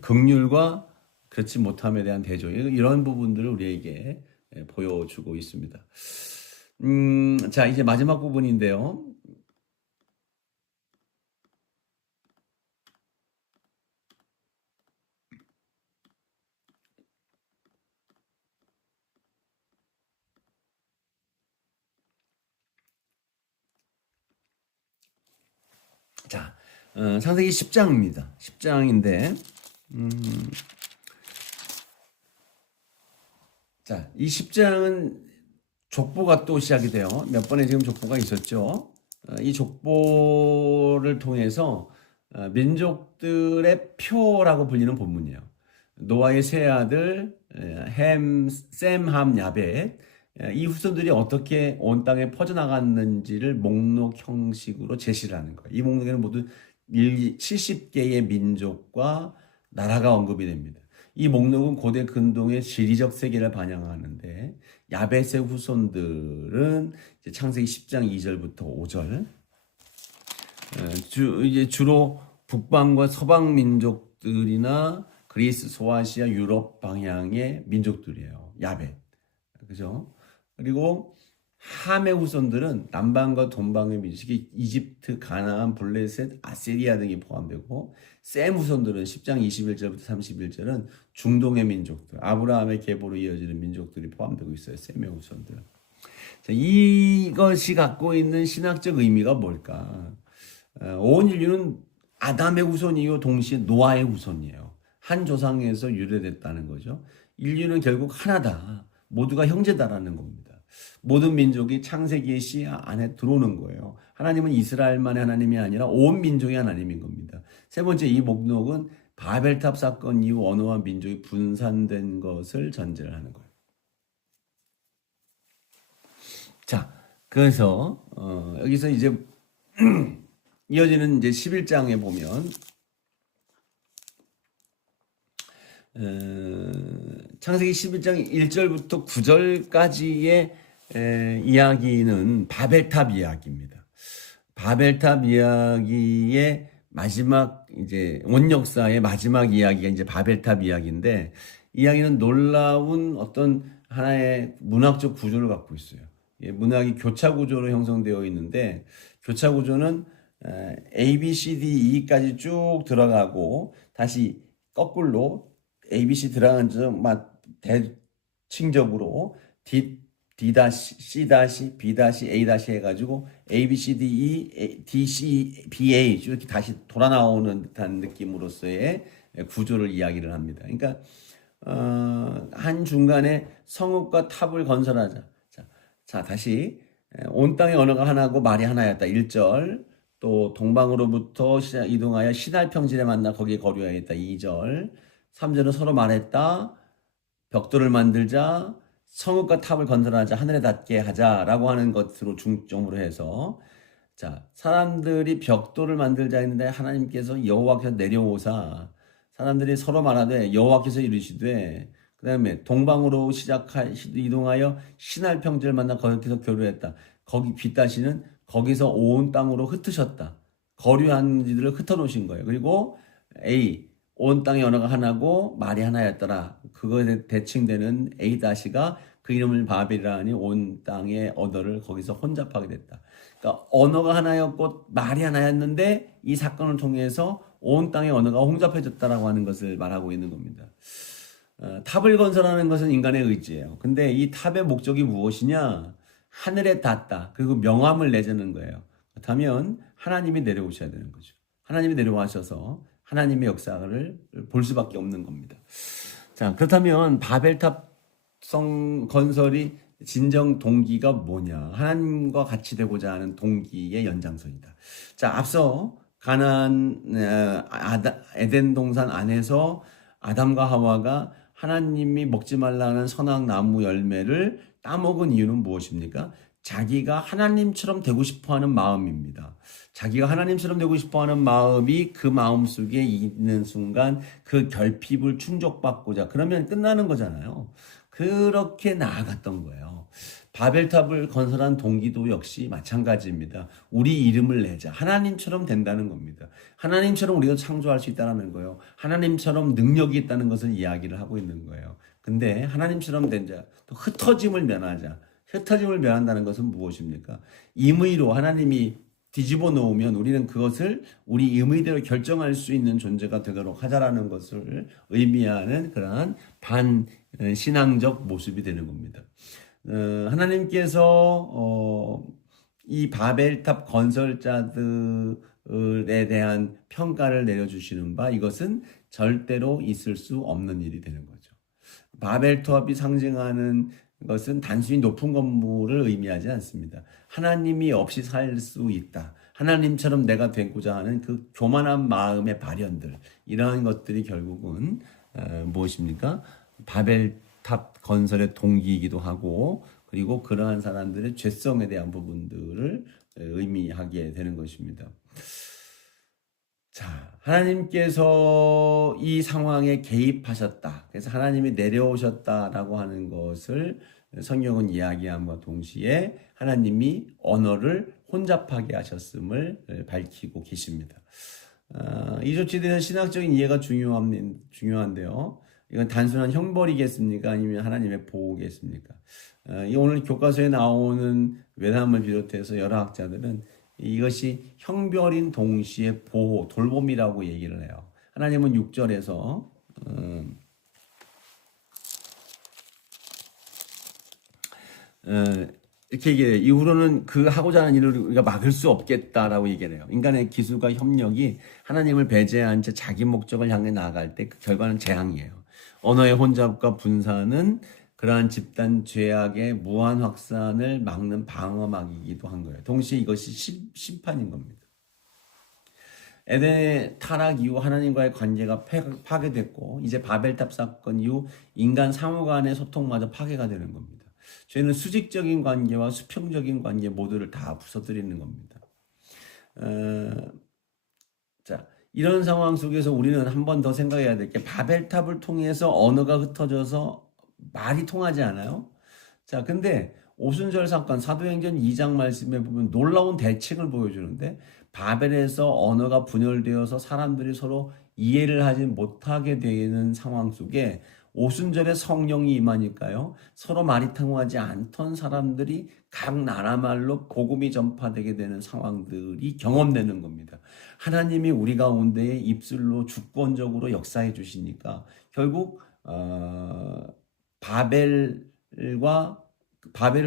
긍휼과 그렇지 못함에 대한 대조, 이런 부분들을 우리에게 보여주고 있습니다. 자, 이제 마지막 부분인데요. 자, 창세기 10장입니다. 10장인데, 자, 이 10장은 족보가 또 시작이 돼요. 몇 번의 지금 족보가 있었죠. 이 족보를 통해서 민족들의 표라고 불리는 본문이에요. 노아의 세 아들 셈, 함, 야벳, 이 후손들이 어떻게 온 땅에 퍼져나갔는지를 목록 형식으로 제시를 하는 거예요. 이 목록에는 모두 70개의 민족과 나라가 언급이 됩니다. 이 목록은 고대 근동의 지리적 세계를 반영하는데 야벳의 후손들은 창세기 10장 2절부터 5절 이제 주로 북방과 서방 민족들이나 그리스, 소아시아, 유럽 방향의 민족들이에요. 야벳. 그죠? 그리고 함의 후손들은 남방과 동방의 민족이 이집트, 가나안, 블레셋, 아시리아 등이 포함되고 셈 후손들은 10장 21절부터 31절은 중동의 민족들, 아브라함의 계보로 이어지는 민족들이 포함되고 있어요. 셈의 후손들. 자, 이것이 갖고 있는 신학적 의미가 뭘까? 온 인류는 아담의 후손이요 동시에 노아의 후손이에요. 한 조상에서 유래됐다는 거죠. 인류는 결국 하나다. 모두가 형제다라는 겁니다. 모든 민족이 창세기의 시 안에 들어오는 거예요. 하나님은 이스라엘만의 하나님이 아니라 온 민족의 하나님인 겁니다. 세 번째, 이 목록은 바벨탑 사건 이후 언어와 민족이 분산된 것을 전제를 하는 거예요. 자, 그래서 여기서 이제 이어지는 이제 11장에 보면 창세기 11장 1절부터 9절까지의 이야기는 바벨탑 이야기입니다. 바벨탑 이야기의 마지막 이제 온 역사의 마지막 이야기가 이제 바벨탑 이야기인데, 이야기는 놀라운 어떤 하나의 문학적 구조를 갖고 있어요. 문학이 교차 구조로 형성되어 있는데, 교차 구조는 A, B, C, D, E까지 쭉 들어가고 다시 거꾸로 A, B, C 들어간 점 대칭적으로 D, D C B A 해가지고 A, B, C, D, E, D, C, B, A 이렇게 다시 돌아 나오는 듯한 느낌으로서의 구조를 이야기를 합니다. 그러니까 한 중간에 성읍과 탑을 건설하자. 자, 다시 온 땅의 언어가 하나고 말이 하나였다. 1절. 또 동방으로부터 이동하여 시날 평지에 만나 거기에 거류하였다. 2절. 3절은 서로 말했다. 벽돌을 만들자. 성읍과 탑을 건설하자. 하늘에 닿게 하자라고 하는 것으로 중점으로 해서, 자, 사람들이 벽돌을 만들자 했는데 하나님께서 여호와께서 내려오사 사람들이 서로 말하되 여호와께서 이르시되, 그 다음에 동방으로 이동하여 시날 평지를 만나 거기서 교류했다. 거기 빗다시는 거기서 온 땅으로 흩으셨다. 거류한 지들을 흩어놓으신 거예요. 그리고 A, 온 땅의 언어가 하나고 말이 하나였더라. 그거에 대칭되는 A-가 그 이름을 바벨이라 하니 온 땅의 언어를 거기서 혼잡하게 됐다. 그러니까 언어가 하나였고 말이 하나였는데 이 사건을 통해서 온 땅의 언어가 혼잡해졌다라고 하는 것을 말하고 있는 겁니다. 탑을 건설하는 것은 인간의 의지예요. 근데 이 탑의 목적이 무엇이냐? 하늘에 닿다. 그리고 명함을 내자는 거예요. 그렇다면 하나님이 내려오셔야 되는 거죠. 하나님이 내려와셔서 하나님의 역사를 볼 수밖에 없는 겁니다. 자, 그렇다면 바벨탑 성 건설이 진정 동기가 뭐냐? 하나님과 같이 되고자 하는 동기의 연장선이다. 자, 앞서 가나안 에덴 동산 안에서 아담과 하와가 하나님이 먹지 말라는 선악 나무 열매를 따먹은 이유는 무엇입니까? 자기가 하나님처럼 되고 싶어하는 마음입니다. 자기가 하나님처럼 되고 싶어하는 마음이 그 마음 속에 있는 순간 그 결핍을 충족받고자, 그러면 끝나는 거잖아요. 그렇게 나아갔던 거예요. 바벨탑을 건설한 동기도 역시 마찬가지입니다. 우리 이름을 내자. 하나님처럼 된다는 겁니다. 하나님처럼 우리가 창조할 수 있다는 거예요. 하나님처럼 능력이 있다는 것을 이야기를 하고 있는 거예요. 근데 하나님처럼 된 자, 또 흩어짐을 면하자. 흩어짐을 면한다는 것은 무엇입니까? 임의로 하나님이 뒤집어 놓으면 우리는 그것을 우리 임의대로 결정할 수 있는 존재가 되도록 하자라는 것을 의미하는 그러한 반신앙적 모습이 되는 겁니다. 하나님께서 이 바벨탑 건설자들에 대한 평가를 내려주시는 바, 이것은 절대로 있을 수 없는 일이 되는 거죠. 바벨탑이 상징하는 것은 단순히 높은 건물을 의미하지 않습니다. 하나님이 없이 살 수 있다. 하나님처럼 내가 되고자 하는 그 교만한 마음의 발현들, 이러한 것들이 결국은 무엇입니까? 바벨탑 건설의 동기이기도 하고, 그리고 그러한 사람들의 죄성에 대한 부분들을 의미하게 되는 것입니다. 자, 하나님께서 이 상황에 개입하셨다. 그래서 하나님이 내려오셨다라고 하는 것을 성경은 이야기함과 동시에 하나님이 언어를 혼잡하게 하셨음을 밝히고 계십니다. 이 조치에 대해서 신학적인 이해가 중요한데요. 이건 단순한 형벌이겠습니까? 아니면 하나님의 보호겠습니까? 오늘 교과서에 나오는 외람을 비롯해서 여러 학자들은 이것이 형벌인 동시에 보호, 돌봄이라고 얘기를 해요. 하나님은 6절에서 이렇게 얘기해요. 이후로는 그 하고자 하는 일을 우리가 막을 수 없겠다라고 얘기를 해요. 인간의 기술과 협력이 하나님을 배제한 채 자기 목적을 향해 나아갈 때 그 결과는 재앙이에요. 언어의 혼잡과 분산은 그러한 집단 죄악의 무한 확산을 막는 방어막이기도 한 거예요. 동시에 이것이 심판인 겁니다. 에덴의 타락 이후 하나님과의 관계가 파괴됐고 이제 바벨탑 사건 이후 인간 상호 간의 소통마저 파괴가 되는 겁니다. 죄는 수직적인 관계와 수평적인 관계 모두를 다 부서뜨리는 겁니다. 자, 이런 상황 속에서 우리는 한 번 더 생각해야 될 게 바벨탑을 통해서 언어가 흩어져서 말이 통하지 않아요? 자, 근데 오순절 사건 사도행전 2장 말씀에 보면 놀라운 대책을 보여주는데 바벨에서 언어가 분열되어서 사람들이 서로 이해를 하지 못하게 되는 상황 속에 오순절에 성령이 임하니까요. 서로 말이 통하지 않던 사람들이 각 나라 말로 복음이 전파되게 되는 상황들이 경험되는 겁니다. 하나님이 우리 가운데 입술로 주권적으로 역사해 주시니까 결국 바벨을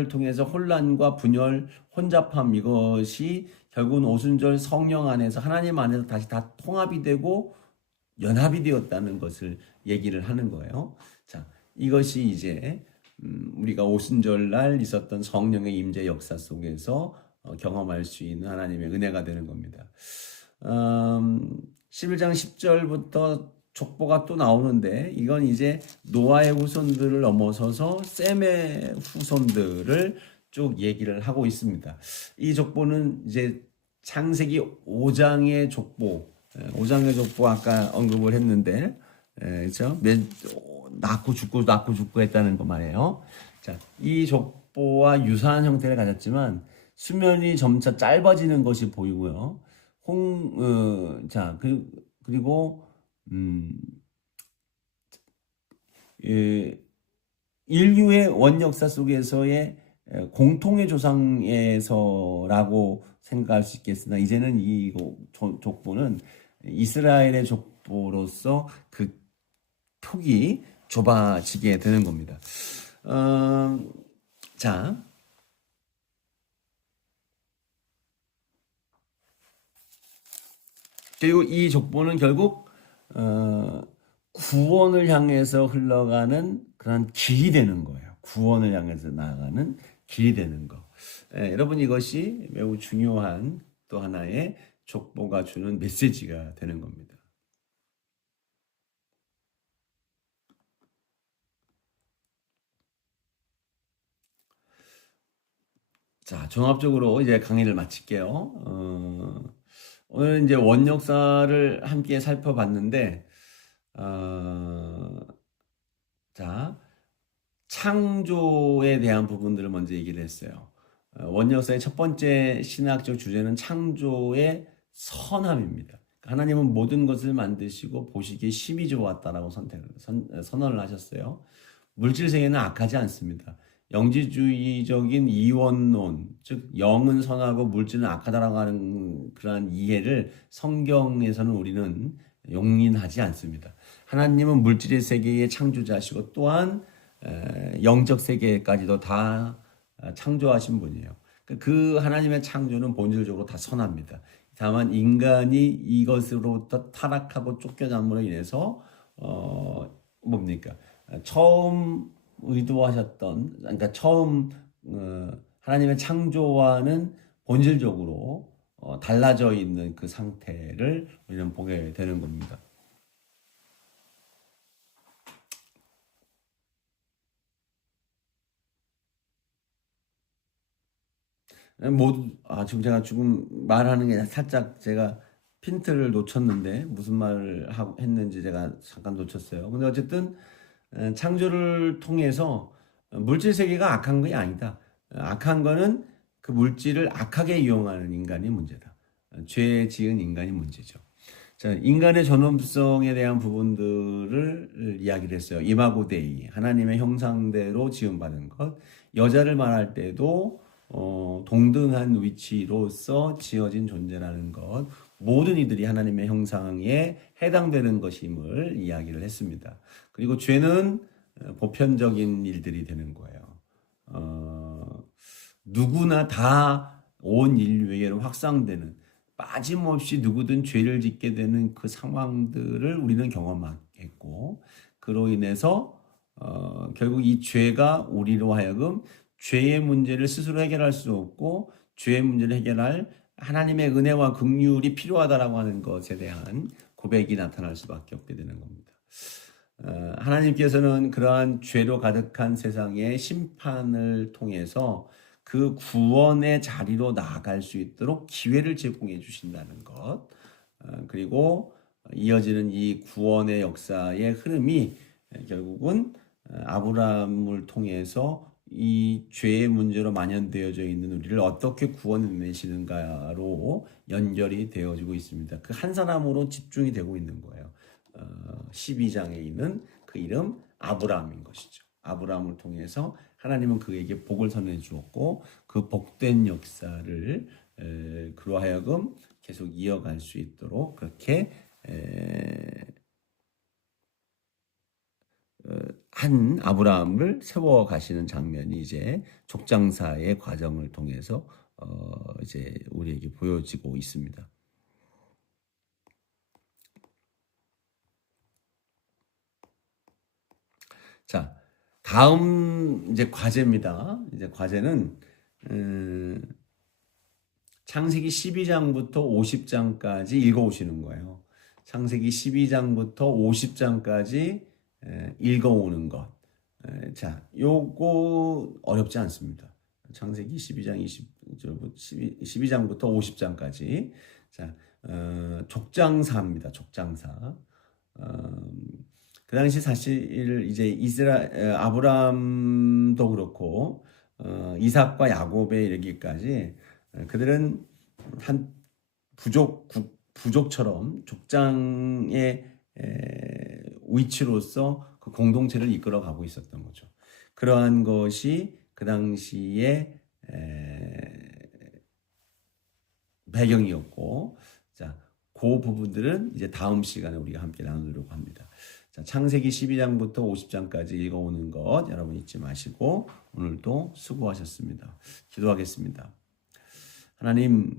통해서 혼란과 분열, 혼잡함 이것이 결국은 오순절 성령 안에서 하나님 안에서 다시 다 통합이 되고 연합이 되었다는 것을 얘기를 하는 거예요. 자, 이것이 이제 우리가 오순절 날 있었던 성령의 임재 역사 속에서 경험할 수 있는 하나님의 은혜가 되는 겁니다. 11장 10절부터 족보가 또 나오는데 이건 이제 노아의 후손들을 넘어서서 셈의 후손들을 쭉 얘기를 하고 있습니다. 이 족보는 이제 창세기 5장의 족보, 5장의 족보 아까 언급을 했는데, 그렇죠? 낳고 죽고 했다는 것 말이에요. 자, 이 족보와 유사한 형태를 가졌지만 수면이 점차 짧아지는 것이 보이고요. 그리고 인류의 원역사 속에서의 공통의 조상에서라고 생각할 수 있겠으나 이제는 이 족보는 이스라엘의 족보로서 그 폭이 좁아지게 되는 겁니다. 자, 그리고 이 족보는 결국 구원을 향해서 흘러가는 그런 길이 되는 거예요. 구원을 향해서 나아가는 길이 되는 거. 여러분 이것이 매우 중요한 또 하나의 족보가 주는 메시지가 되는 겁니다. 자, 종합적으로 이제 강의를 마칠게요. 오늘 이제 원역사를 함께 살펴봤는데, 자, 창조에 대한 부분들을 먼저 얘기를 했어요. 원역사의 첫 번째 신학적 주제는 창조의 선함입니다. 하나님은 모든 것을 만드시고 보시기에 심히 좋았다라고 선언을 하셨어요. 물질 세계는 악하지 않습니다. 영지주의적인 이원론, 즉 영은 선하고 물질은 악하다라고 하는 그러한 이해를 성경에서는 우리는 용인하지 않습니다. 하나님은 물질의 세계의 창조자시고 또한 영적 세계까지도 다 창조하신 분이에요. 그 하나님의 창조는 본질적으로 다 선합니다. 다만 인간이 이것으로부터 타락하고 쫓겨남으로 인해서 처음 의도하셨던, 그러니까 처음 하나님의 창조와는 본질적으로 달라져 있는 그 상태를 우리는 보게 되는 겁니다. 지금 말하는 게 살짝 제가 핀트를 놓쳤는데 무슨 말을 했는지 제가 잠깐 놓쳤어요. 근데 어쨌든 창조를 통해서 물질 세계가 악한 것이 아니다. 악한 거는 그 물질을 악하게 이용하는 인간이 문제다. 죄 지은 인간이 문제죠. 자, 인간의 존엄성에 대한 부분들을 이야기를 했어요. 이마고 데이, 하나님의 형상대로 지음받은 것. 여자를 말할 때도 동등한 위치로서 지어진 존재라는 것. 모든 이들이 하나님의 형상에 해당되는 것임을 이야기를 했습니다. 그리고 죄는 보편적인 일들이 되는 거예요. 누구나 다 온 인류에게로 확산되는, 빠짐없이 누구든 죄를 짓게 되는 그 상황들을 우리는 경험했고, 그로 인해서 결국 이 죄가 우리로 하여금 죄의 문제를 스스로 해결할 수 없고 죄의 문제를 해결할 하나님의 은혜와 긍휼이 필요하다라고 하는 것에 대한 고백이 나타날 수밖에 없게 되는 겁니다. 하나님께서는 그러한 죄로 가득한 세상의 심판을 통해서 그 구원의 자리로 나아갈 수 있도록 기회를 제공해 주신다는 것, 그리고 이어지는 이 구원의 역사의 흐름이 결국은 아브라함을 통해서 이 죄의 문제로 만연되어져 있는 우리를 어떻게 구원해내시는가로 연결이 되어지고 있습니다. 그 한 사람으로 집중이 되고 있는 거예요. 12장에 있는 그 이름 아브라함인 것이죠. 아브라함을 통해서 하나님은 그에게 복을 선해 주었고 그 복된 역사를 그로 하여금 계속 이어갈 수 있도록 그렇게 한 아브라함을 세워 가시는 장면이 이제 족장사의 과정을 통해서 이제 우리에게 보여지고 있습니다. 자, 다음 이제 과제입니다. 이제 과제는 창세기 12장부터 50장까지 읽어오시는 거예요. 창세기 12장부터 50장까지 읽어오는 것. 자, 요거 어렵지 않습니다. 창세기 12장 12장부터 50장까지. 자, 족장사입니다. 족장사. 그 당시 사실 이제 아브라함도 그렇고 이삭과 야곱에 이르기까지 그들은 한 부족처럼 족장의 위치로서 그 공동체를 이끌어 가고 있었던 거죠. 그러한 것이 그 당시에 배경이었고, 자, 그 부분들은 이제 다음 시간에 우리가 함께 나누려고 합니다. 자, 창세기 12장부터 50장까지 읽어오는 것 여러분 잊지 마시고 오늘도 수고하셨습니다. 기도하겠습니다. 하나님,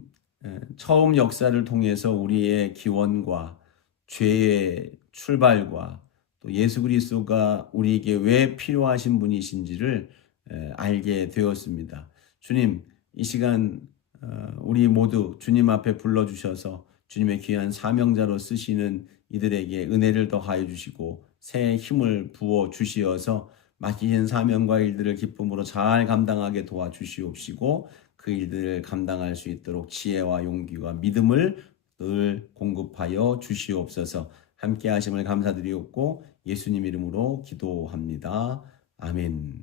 처음 역사를 통해서 우리의 기원과 죄의 출발과 또 예수 그리스도가 우리에게 왜 필요하신 분이신지를 알게 되었습니다. 주님, 이 시간 우리 모두 주님 앞에 불러주셔서 주님의 귀한 사명자로 쓰시는 이들에게 은혜를 더하여 주시고 새 힘을 부어 주시어서 맡기신 사명과 일들을 기쁨으로 잘 감당하게 도와주시옵시고 그 일들을 감당할 수 있도록 지혜와 용기와 믿음을 늘 공급하여 주시옵소서. 함께 하심을 감사드리옵고 예수님 이름으로 기도합니다. 아멘.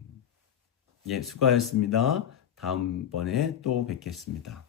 예, 수고하셨습니다. 다음번에 또 뵙겠습니다.